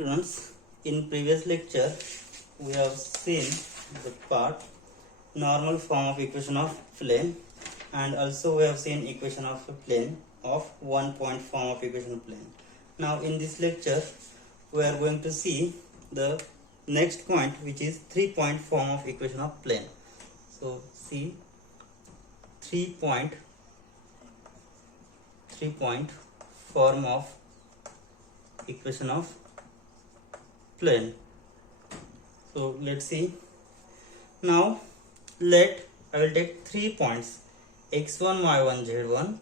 Students, in previous lecture we have seen the part normal form of equation of plane, and also we have seen equation of a plane of 1 point form of equation of plane. Now in this lecture we are going to see the next point, which is 3 point form of equation of plane. So see 3 point form of equation of plane. So let's see. Now I will take 3 points, x1, y1, z1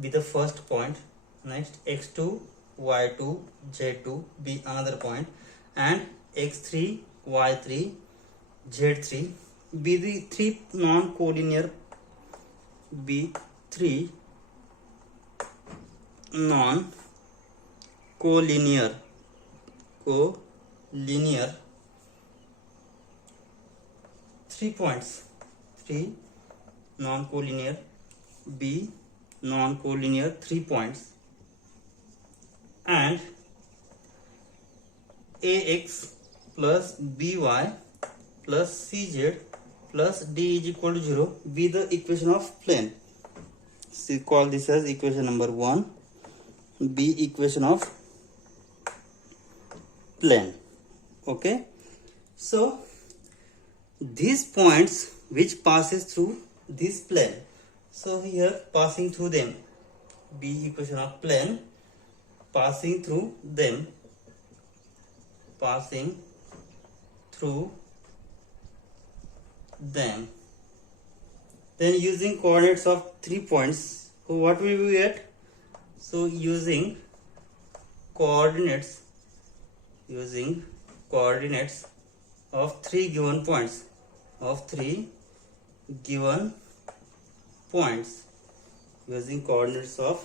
be the first point, next x2, y2, z2 be another point, and x3, y3, z3 be the three non-collinear non-collinear 3 points, 3 non-collinear b non-collinear 3 points, and ax plus by plus cz plus d is equal to 0 be the equation of plane. So call this as equation number 1, be equation of plane. Okay, so these points which passes through this plane, so here passing through them, be equation of plane, passing through them, then using coordinates of 3 points, so what will we get? So using coordinates of 3 given points, using coordinates of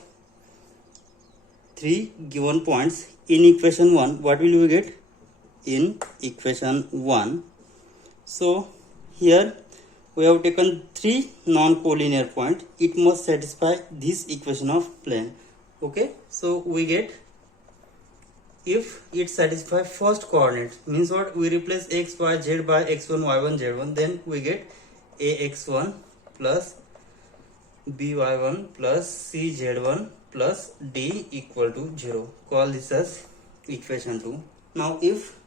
3 given points in equation 1, what will we get in equation 1? So here we have taken 3 non-collinear points, it must satisfy this equation of plane. Okay, so we get, if it satisfies first coordinate, means what, we replace x, y, z by x1, y1, z1, then we get ax1 plus by1 plus cz1 plus d equal to 0. Call this as equation 2. Now if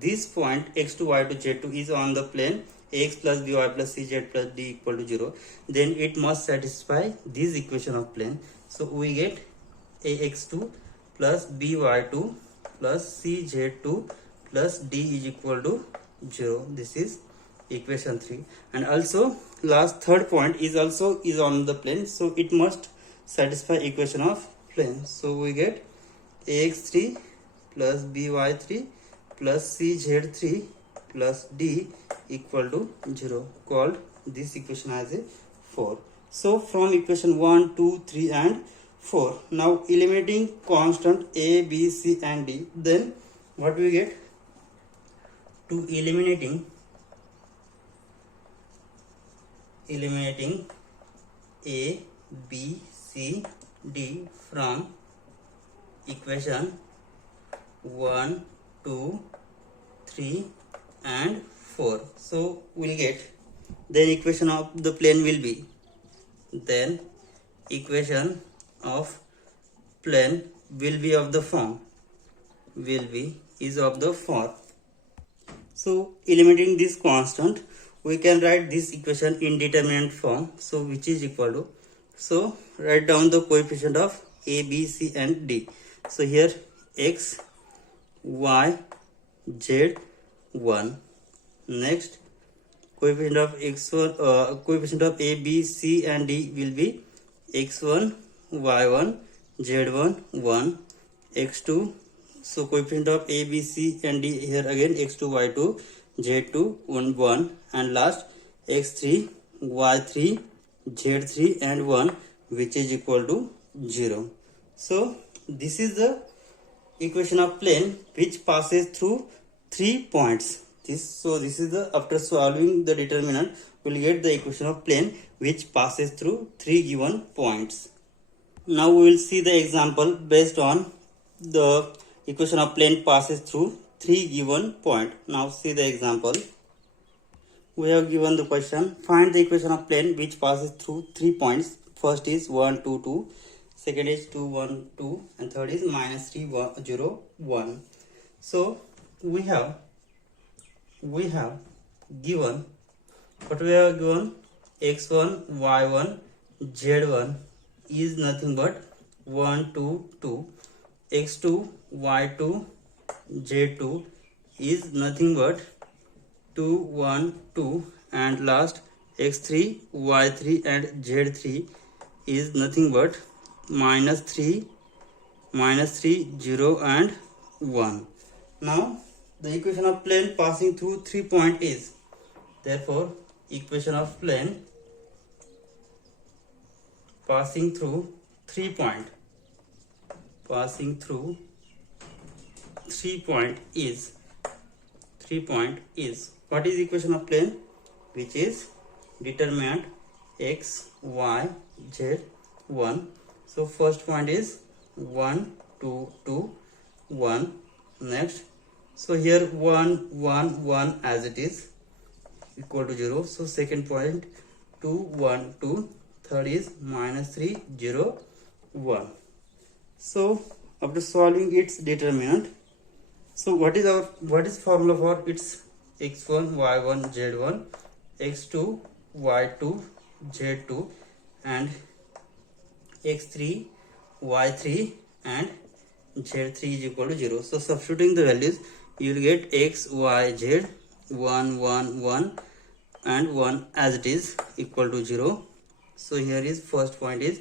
this point x2, y2, z2 is on the plane ax plus by plus cz plus d equal to 0, then it must satisfy this equation of plane. So we get ax2 plus by2 plus cz2 plus d is equal to 0. This is equation 3. And also last third point is on the plane, so it must satisfy equation of plane. So we get ax3 plus by3 plus cz3 plus d equal to 0. Called this equation as a 4. So from equation 1, 2, 3 and 4, now eliminating constant a, b, c and d, then what we get? To eliminating a, b, c, d from equation 1, 2, 3 and 4. So we'll get, then equation of the plane will be, of the form, is of the form. So eliminating this constant, we can write this equation in determinant form, so which is equal to, so write down the coefficient of a, b, c and d. So here x, y, z 1, next coefficient of x1, coefficient of a, b, c and d will be x1, y1, z1 1, x2, so coefficient of a, b, c and d here again x2, y2, z2 1, and last x3, y3, z3 and 1, which is equal to 0. So this is the equation of plane which passes through 3 points. This is the, after solving the determinant, we will get the equation of plane which passes through 3 given points. Now we will see the example based on the equation of plane passes through three given point. Now see the example. We have given the question, find the equation of plane which passes through 3 points. First is 1, 2, 2. Second is 2, 1, 2. And third is minus 3, 1, 0, 1. So we have given, what we have given, x1, y1, z1 is nothing but 1, 2, 2. x2, y2, z2 is nothing but 2, 1, 2, and last x3, y3 and z3 is nothing but minus 3, 0 and 1. Now the equation of plane passing through 3 point is, therefore equation of plane passing through 3 point is what is equation of plane, which is determinant x, y, z, 1. So first point is 1, 2, 2, 1. Next, so here 1, 1, 1 as it is equal to 0. So second point 2, 1, 2. Third is minus 3, 0, 1. So after solving its determinant, so what is formula for its x1, y1, z1, x2, y2, z2 and x3, y3 and z3 is equal to 0. So substituting the values, you will get x, y, z, 1, 1, 1 and 1 as it is equal to 0. So here is first point is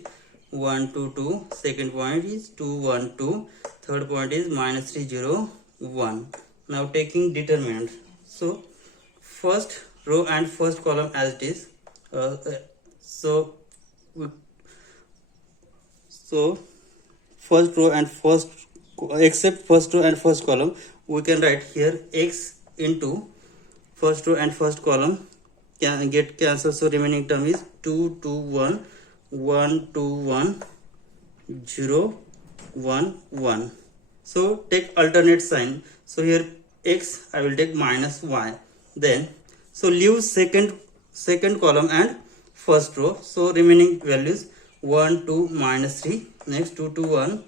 1, 2, 2. Second point is 2, 1, 2. Third point is minus 3, 0, 1. Now taking determinant. So first row and first column as it is. So first row and first, except first row and first column, we can write here x into first row and first column can get cancelled. So remaining term is 2, 2, 1, 1, 2, 1, 0, 1, 1. So take alternate sign. So here x I will take minus y. Then so leave second column and first row. So remaining values 1, 2, minus 3. Next 2, 2, 1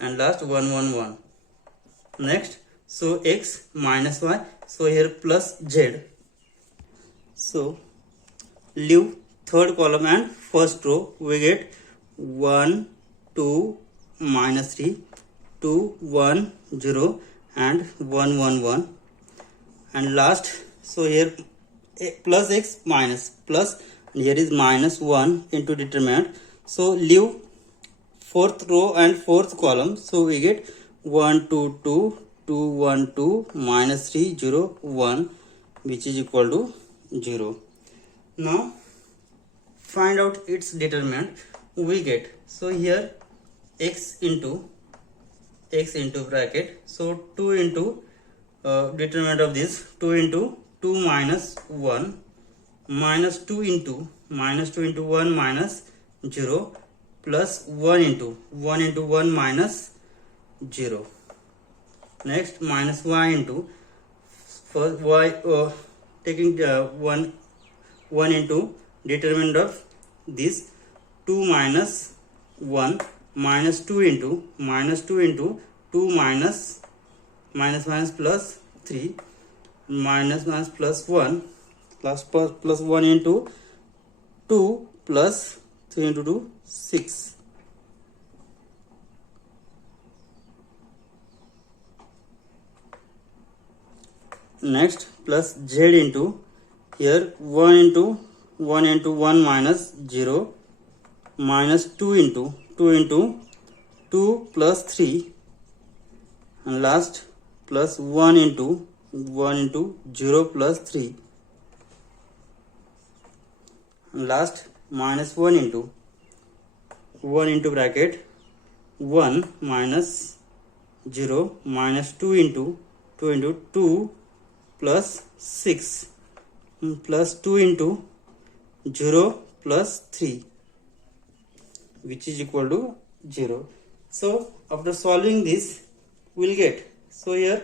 and last 1, 1, 1. Next, so x minus y. So here plus z. So leave third column and first row. We get 1, 2, minus 3, 2, 1, 0 and 1, 1, 1. And last, so here plus x minus plus, and here is minus 1 into determinant. So leave fourth row and fourth column. So we get 1, 2, 2, 2, 1, 2, minus 3, 0, 1, which is equal to 0. Now find out its determinant. We get, so here x into bracket. So 2 into determinant of this, 2 into 2 minus 1 minus 2 into 1 minus 0 plus 1 into 1 minus 0. Next minus y into first y, taking 1 into determinant of this, 2 minus 1 minus 2 into 2 minus plus 3 minus plus 1 plus 1 into 2 plus 3 into 2, 6. Next plus z into here 1 into 1 minus 0 minus 2 into 2 plus 3 and last plus 1 into 0 plus 3 and last minus 1 into bracket 1 minus 0 minus 2 into 2 plus 6 plus 2 into 0 plus 3, which is equal to 0. So after solving this, we'll get. So here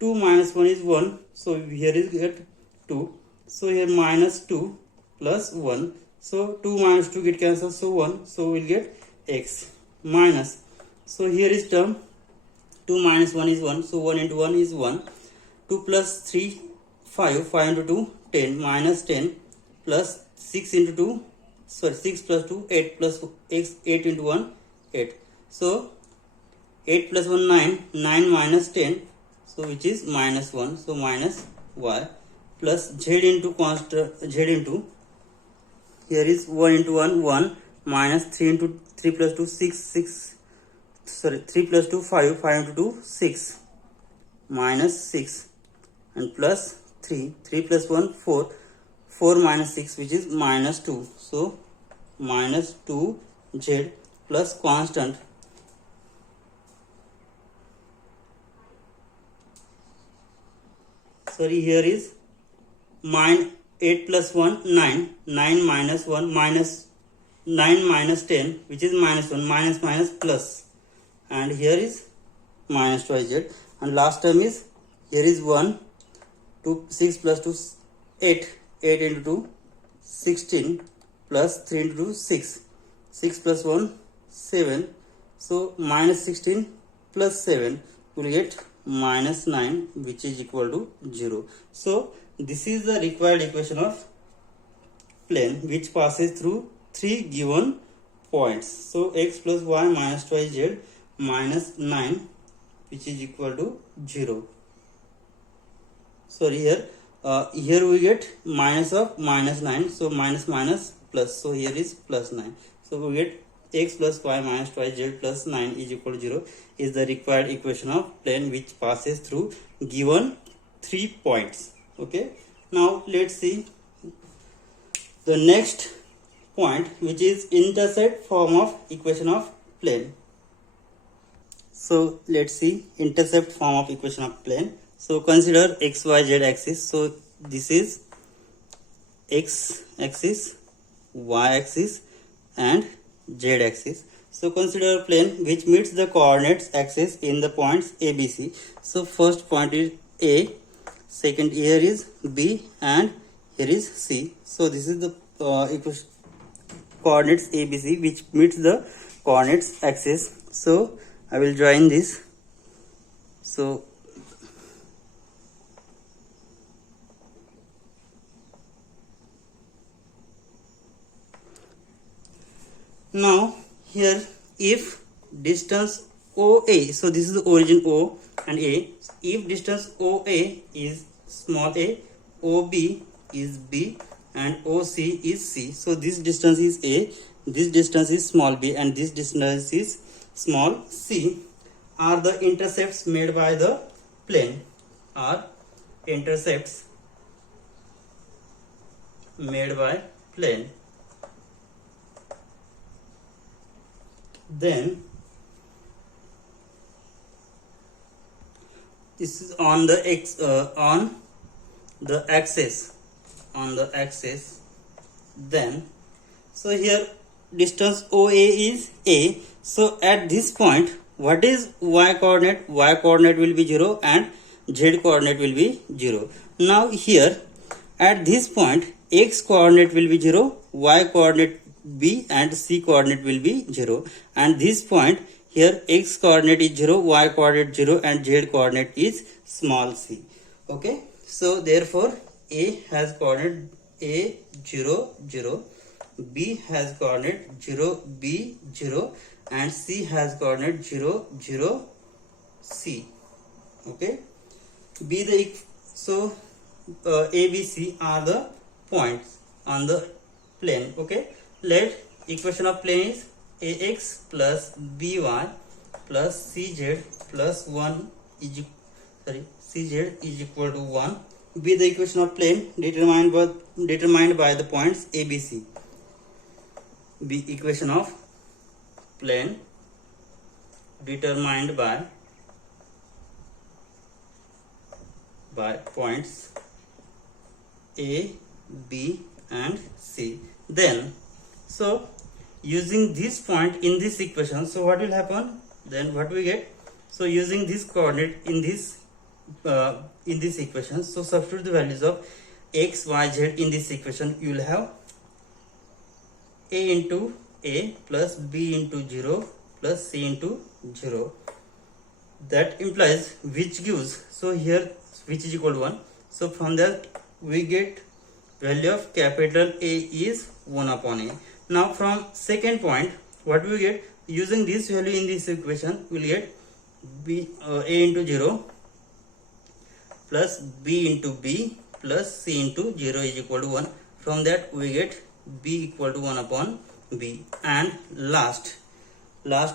2 minus 1 is 1, so here is get 2. So here minus 2 plus 1, so 2 minus 2 get cancelled, so 1, so we'll get x minus. So here is term 2 minus 1 is 1, so 1 into 1 is 1. 2 plus 3 5, 5 into 2 10, minus 10 plus 6 into 2, sorry 6 plus 2 8 plus x, 8 into 1 8. So 8 plus 1 9, 9 minus 10, so which is minus 1, so minus y plus z into constant, z into, here is 1 into 1 1, minus 3 into 3 plus 2 6, 6, sorry 3 plus 2 5, 5 into 2 6, minus 6, and plus 3, 3 plus 1 4, 4 minus 6, which is minus 2, so minus 2z plus constant, sorry here is 8 plus 1 9, 9 minus 1 minus 9 minus 10, which is minus 1, minus minus plus, and here is minus 2z, and last term is, here is 1 2 6 plus 2 8, 8 into 2 16 plus 3 into 2 6, 6 plus 1 7, so minus 16 plus 7 will get minus 9, which is equal to 0. So this is the required equation of plane which passes through three given points. So x plus y minus 2z minus 9, which is equal to 0. Sorry, here we get minus of minus 9, so minus minus plus, so here is plus 9, so we get x plus y minus 2z plus 9 is equal to 0 is the required equation of plane which passes through given 3 points. Okay, now let's see the next point, which is intercept form of equation of plane. So let's see intercept form of equation of plane. So consider x, y, z axis. So this is x axis, y axis, and z axis. So consider a plane which meets the coordinates axis in the points A, B, C. So first point is A, second here is B, and here is C. So this is the coordinates A, B, C which meets the coordinates axis. So I will join this. So now here if distance OA, so this is the origin O and A, if distance OA is small a, OB is B, and OC is C. So this distance is A, this distance is small b, and this distance is small c, are the intercepts made by the plane, are intercepts made by plane. Then this is on the axis, then so here distance OA is A. So at this point, what is y coordinate? Y coordinate will be 0 and z coordinate will be 0. Now here at this point, x coordinate will be 0, y coordinate B, and c coordinate will be 0. And this point here x coordinate is 0, y coordinate 0, and z coordinate is small c. Okay, so therefore A has coordinate A 0 0, B has coordinate 0 B 0, and C has coordinate 0 0 C. Okay, so A, B, C are the points on the plane. Okay, let equation of plane is AX plus BY plus CZ plus 1 is CZ is equal to 1 be the equation of plane determined by the points ABC. Be equation of plane determined by points A, B, and C. Then so using this point in this equation, so what will happen? Then what we get? So using this coordinate in this equation, so substitute the values of x, y, z in this equation. You will have a into a plus b into 0 plus c into 0. That implies which gives, so here which is equal to 1. So from that we get value of capital A is 1 upon a. Now from second point, what we get, using this value in this equation, we will get a into 0 plus b into b plus c into 0 is equal to 1. From that we get b equal to 1 upon b, and last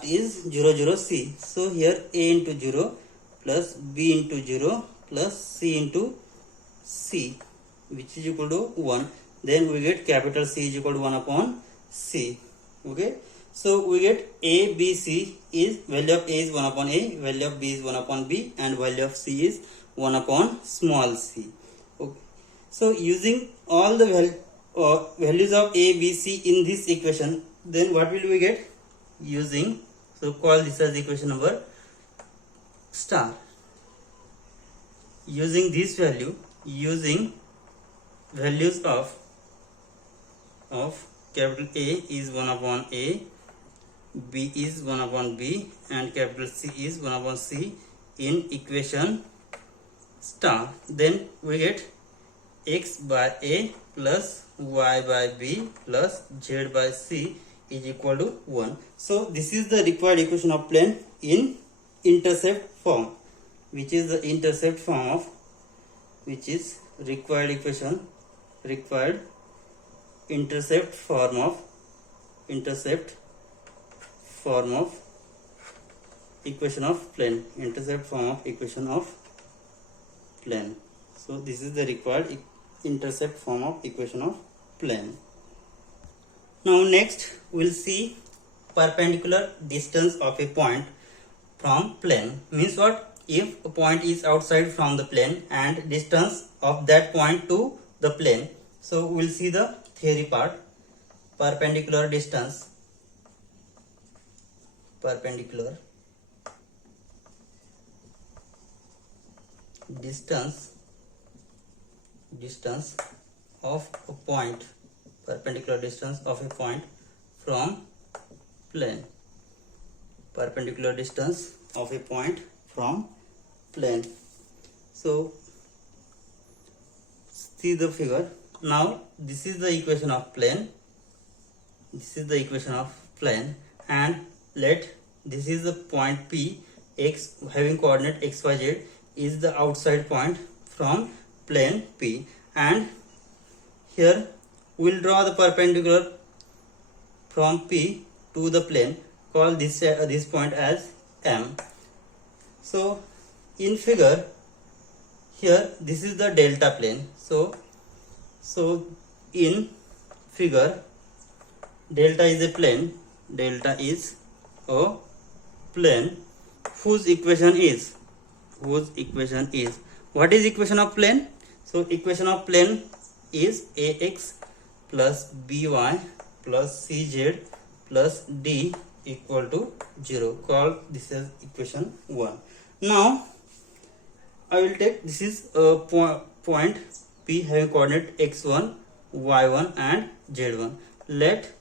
is 0 0 c. So here a into 0 plus b into 0 plus c into c, which is equal to 1. Then we get capital C is equal to 1 upon c. Okay, so we get a, b, c is value of a is 1 upon a, value of b is 1 upon b, and value of c is 1 upon small c. Okay, so using all the values of a, b, c in this equation, then what will we get? Using, so call this as equation number star. Using this value, using values of capital A is 1 upon a, b is 1 upon b, and capital C is 1 upon c in equation star, then we get x by a plus y by b plus z by c is equal to 1. So this is the required equation of plane in intercept form, which is the intercept form of, which is required equation, required intercept form of equation of plane, intercept form of equation of plane. So this is the required intercept form of equation of plane. Now next we'll see perpendicular distance of a point from plane. Means what? If a point is outside from the plane and distance of that point to the plane. So we'll see the theory part. Perpendicular distance of a point, perpendicular distance of a point from plane, perpendicular distance of a point from plane. So see the figure. Now this is the equation of plane, and let this is the point P, x having coordinate x, y, z is the outside point from plane P, and here we will draw the perpendicular from P to the plane. Call this point as M. So in figure here this is the delta plane. So in figure delta is a plane, whose equation is, what is equation of plane? So equation of plane is ax plus by plus cz plus d equal to 0. Call this as equation 1. Now I will take, this is a point P having coordinate x1, y1 and z1. Let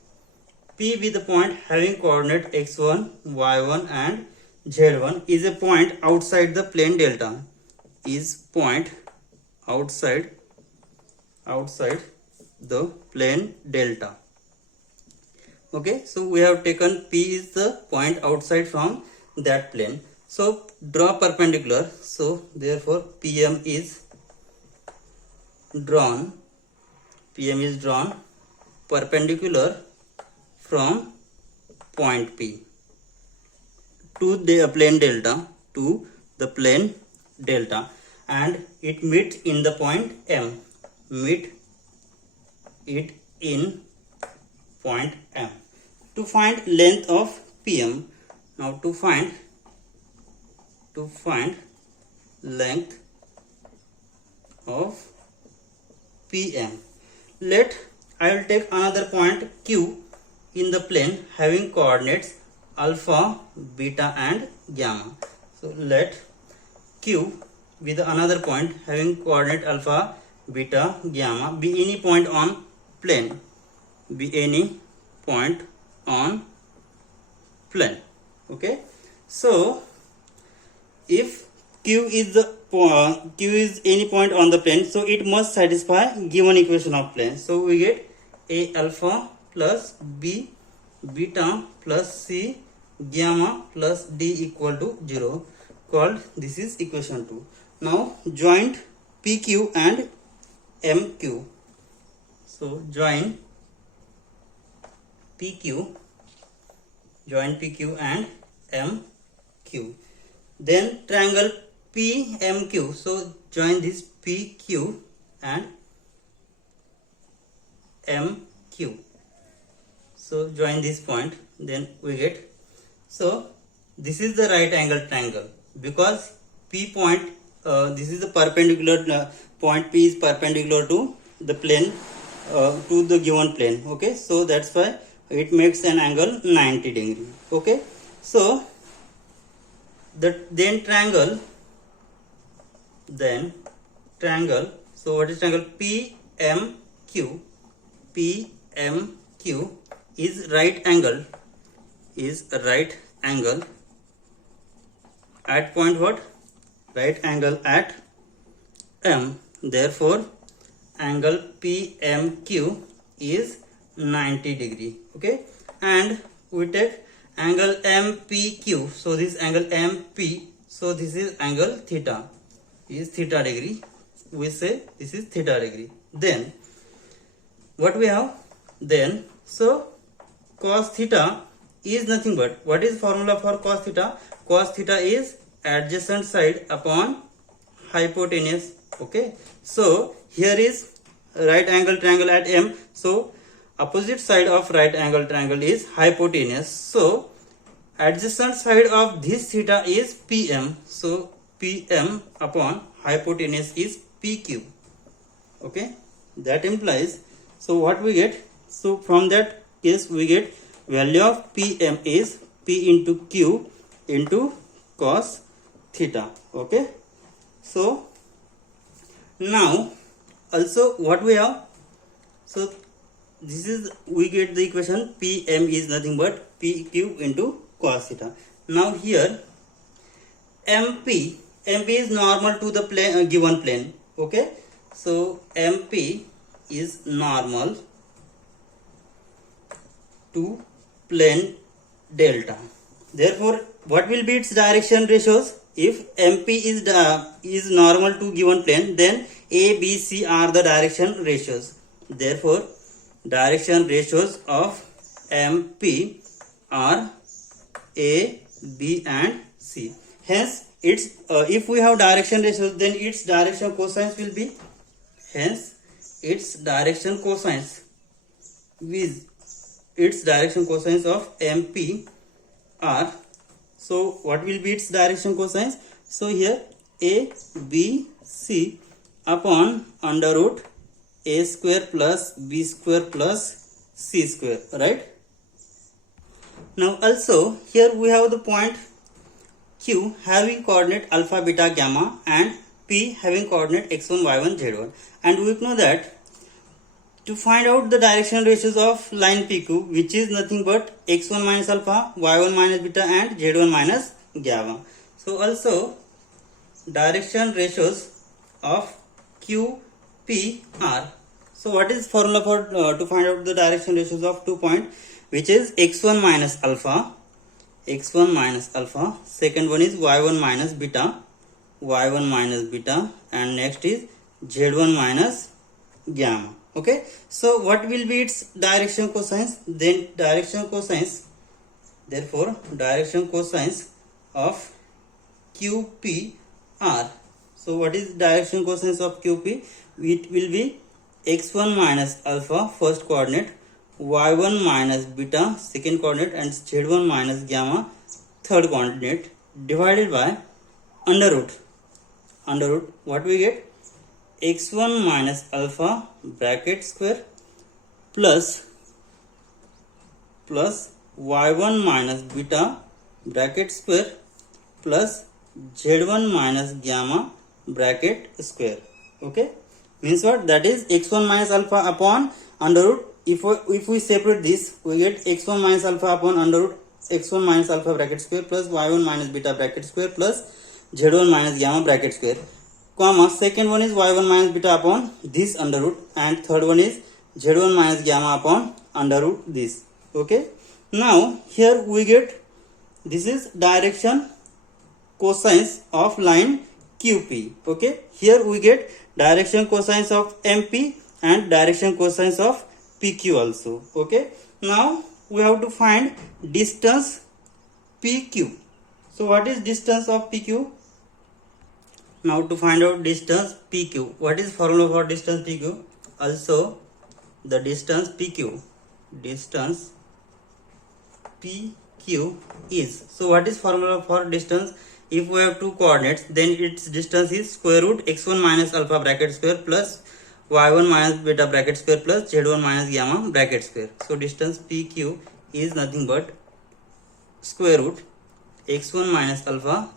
P be the point having coordinate x1, y1 and z1, is a point outside the plane delta, is point outside the plane delta. Okay, so we have taken P is the point outside from that plane. So draw perpendicular. So therefore PM is drawn perpendicular from point P to the plane delta, and it meets in the point M. To find length of PM. Now to find length of PM, I will take another point Q in the plane having coordinates alpha, beta and gamma. So let Q with another point having coordinate alpha, beta, gamma be any point on plane. Be any point on plane. Okay. So if Q is any point on the plane, so it must satisfy given equation of plane. So we get A alpha plus B beta plus C gamma plus D equal to 0, called this is equation 2. Now joint PQ and MQ. So join PQ and MQ. Then triangle PMQ. So join this PQ and MQ. So join this point, then we get, so this is the right angle triangle because P point, this is the perpendicular point, P is perpendicular to the plane, to the given plane. Okay, so that's why it makes an angle 90 degree. Okay, so then triangle, so what is triangle PMQ? PMQ is right angle at point what? Right angle at M. Therefore angle PMQ is 90 degree. Okay, and we take angle MPQ. So this angle MP, so this is angle theta, is theta degree. We say this is theta degree. Then what we have? Then so cos theta is nothing but, what is formula for cos theta? Cos theta is adjacent side upon hypotenuse. Okay, so here is right angle triangle at M, so opposite side of right angle triangle is hypotenuse. So adjacent side of this theta is PM, so PM upon hypotenuse is PQ. Okay, that implies, so what we get? So from that case we get value of PM is P into Q into cos theta. Okay, so now also what we have? So this is, we get the equation PM is nothing but PQ into cos theta. Now here MP is normal to the plane, given plane. Okay, so MP is normal to plane delta. Therefore what will be its direction ratios? If MP is normal to given plane, then A, B, C are the direction ratios. Therefore direction ratios of MP are A, B and C. Hence its if we have direction ratios, then its direction cosines will be, hence its direction cosines of MP are, so what will be its direction cosines? So here A, B, C upon under root A square plus B square plus C square, right? Now also here we have the point Q having coordinate alpha, beta, gamma and P having coordinate x1, y1, z1, and we know that to find out the direction ratios of line PQ, which is nothing but x1 minus alpha, y1 minus beta and z1 minus gamma. So also direction ratios of QP are, so what is formula for to find out the direction ratios of 2 points, which is x1 minus alpha, second one is y1 minus beta, and next is z1 minus gamma. Okay, so what will be its direction cosines? Then direction cosines, therefore direction cosines of QP are, so what is direction cosines of QP? It will be x1 minus alpha first coordinate, y1 minus beta second coordinate and z1 minus gamma third coordinate divided by under root what we get? x1 minus alpha bracket square plus y1 minus beta bracket square plus z1 minus gamma bracket square. Okay, means what? That is x1 minus alpha upon under root. If we separate this, we get x1 minus alpha upon under root x1 minus alpha bracket square plus y1 minus beta bracket square plus z1 minus gamma bracket square, comma second one is y1 minus beta upon this under root, and third one is z1 minus gamma upon under root this. Okay, now here we get this is direction cosines of line QP. Okay, here we get direction cosines of MP and direction cosines of PQ also. Okay, now we have to find distance PQ. So what is distance of PQ? Now to find out distance PQ, what is formula for distance PQ? Also the distance PQ is, so what is formula for distance? If we have two coordinates, then its distance is square root x1 minus alpha bracket square plus y1 minus beta bracket square plus z1 minus gamma bracket square. So distance PQ is nothing but square root x1 minus alpha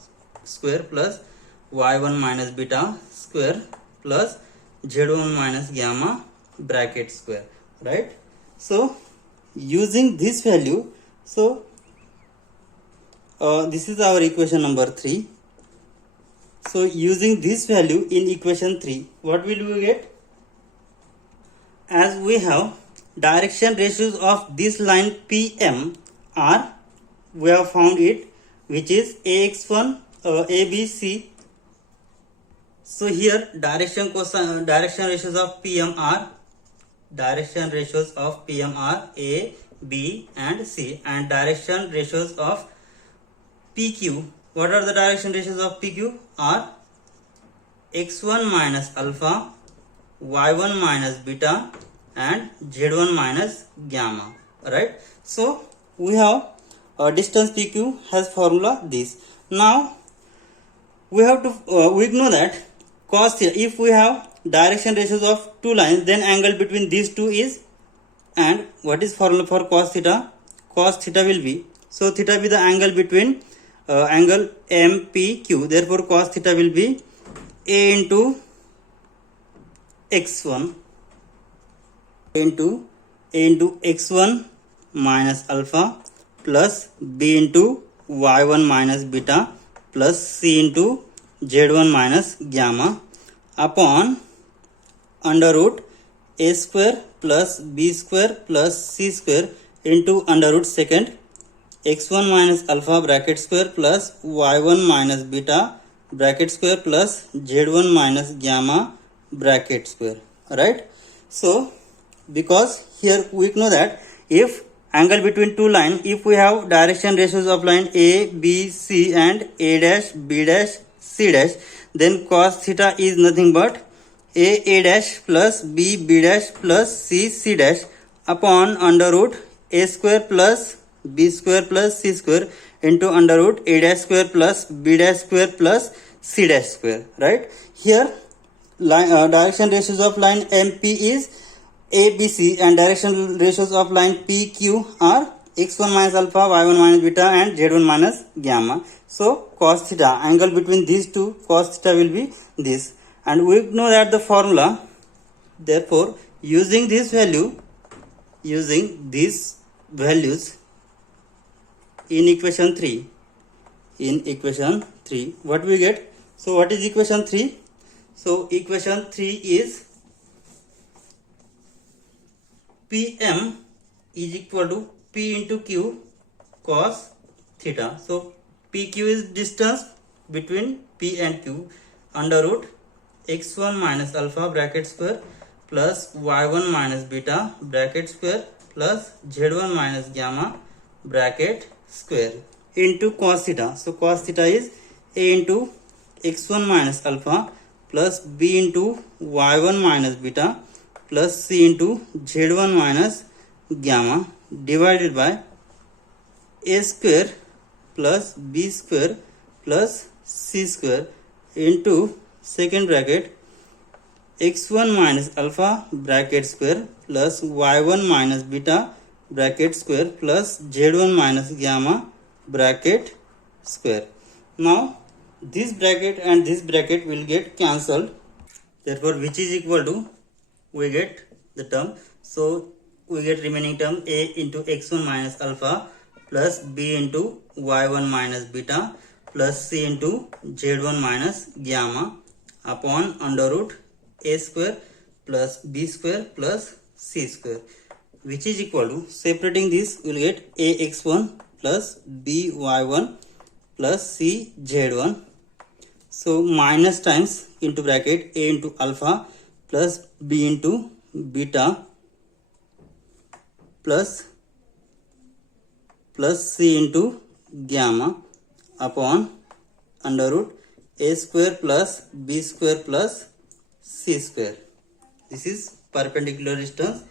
square plus y1 minus beta square plus z1 minus gamma bracket square, right? So using this value, so this is our equation number 3. So using this value in equation 3, what will we get? As we have direction ratios of this line PM are, we have found it, which is AX1, ABC. So here direction ratios of PM are A, B and C, and direction ratios of PQ. What are the direction ratios of PQ? Are x1 minus alpha, y1 minus beta and z1 minus gamma, right? So we have distance PQ has formula this. Now we have to we know that cos theta, if we have direction ratios of two lines, then angle between these two is, and what is formula for cos theta? Cos theta will be, so theta be the angle between angle MPQ, therefore cos theta will be A into x1 into x1 minus alpha plus B into y1 minus beta plus C into z1 minus gamma upon under root A square plus B square plus C square into under root second x1 minus alpha bracket square plus y1 minus beta bracket square plus z1 minus gamma bracket square, right? So because here we know that if angle between two lines, if we have direction ratios of line A, B, C and A dash, B dash, C dash, then cos theta is nothing but A dash plus B dash plus C dash upon under root A square plus B square plus C square into under root A dash square plus B dash square plus C dash square, right? Here direction ratios of line MP is ABC and direction ratios of line PQ are x1 minus alpha, y1 minus beta and z1 minus gamma. So cos theta, angle between these two, cos theta will be this, and we know that the formula, therefore using these values in equation 3, what we get? So what is equation 3? So equation 3 is PM is equal to P into Q cos theta. So PQ is distance between P and Q under root x1 minus alpha bracket square plus y1 minus beta bracket square plus z1 minus gamma bracket square into cos theta. So cos theta is A into x1 minus alpha plus B into y1 minus beta plus C into z1 minus gamma divided by A square plus B square plus C square into second bracket x1 minus alpha bracket square plus y1 minus beta bracket square plus z1 minus gamma bracket square. Now this bracket and this bracket will get cancelled. Therefore, which is equal to, we get the term. So we get remaining term a into x1 minus alpha plus b into y1 minus beta plus c into z1 minus gamma upon under root a square plus b square plus c square, which is equal to, separating this, we will get ax1 plus by1 plus c z1. So minus times into bracket a into alpha plus b into beta plus c into gamma upon under root a square plus b square plus c square. This is perpendicular distance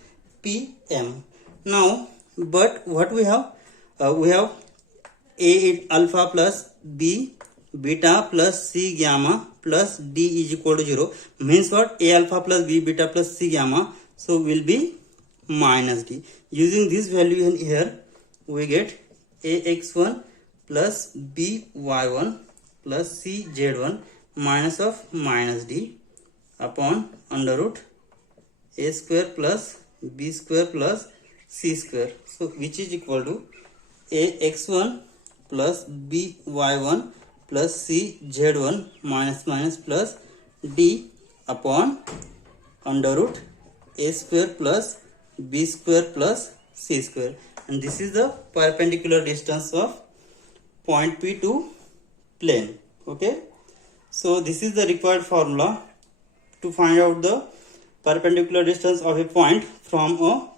PM. Now, but what we have? We have a alpha plus b beta plus c gamma plus d is equal to 0. Means what? A alpha plus b beta plus c gamma. So will be minus d. Using this value in here, we get ax1 plus by1 plus cz1 minus of minus d upon under root a square plus b square plus c square. So which is equal to ax1 plus by1 plus cz1 minus plus d upon under root a square plus b square plus c square. And this is the perpendicular distance of point P to plane. Okay. So this is the required formula to find out the perpendicular distance of a point from a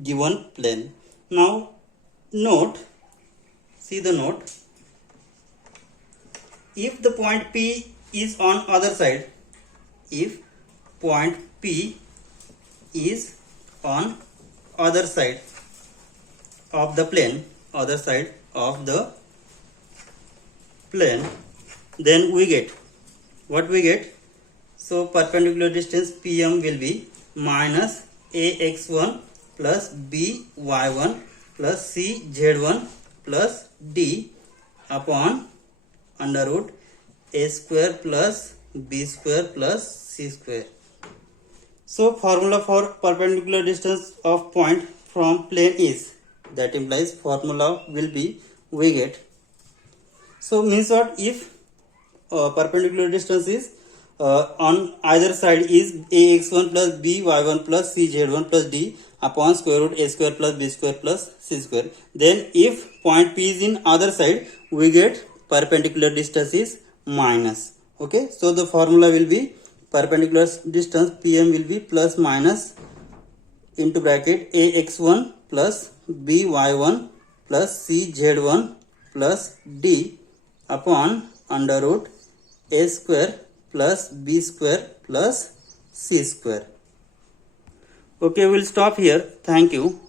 given plane. Now note, see the note. If the point P is on other side, if point P is on other side of the plane, then we get what we get. So perpendicular distance PM will be minus ax1 plus by1 plus cz1 plus d upon under root a square plus b square plus c square. So formula for perpendicular distance of point from plane is, that implies formula will be, we get. So means what? If perpendicular distance is on either side is ax1 plus by1 plus cz1 plus d upon square root a square plus b square plus c square, then if point P is in other side, we get perpendicular distance is minus. Okay, so the formula will be perpendicular distance PM will be plus minus into bracket ax1 plus by1 plus cz1 plus d upon under root a square plus b square plus c square. Okay, we'll stop here. Thank you.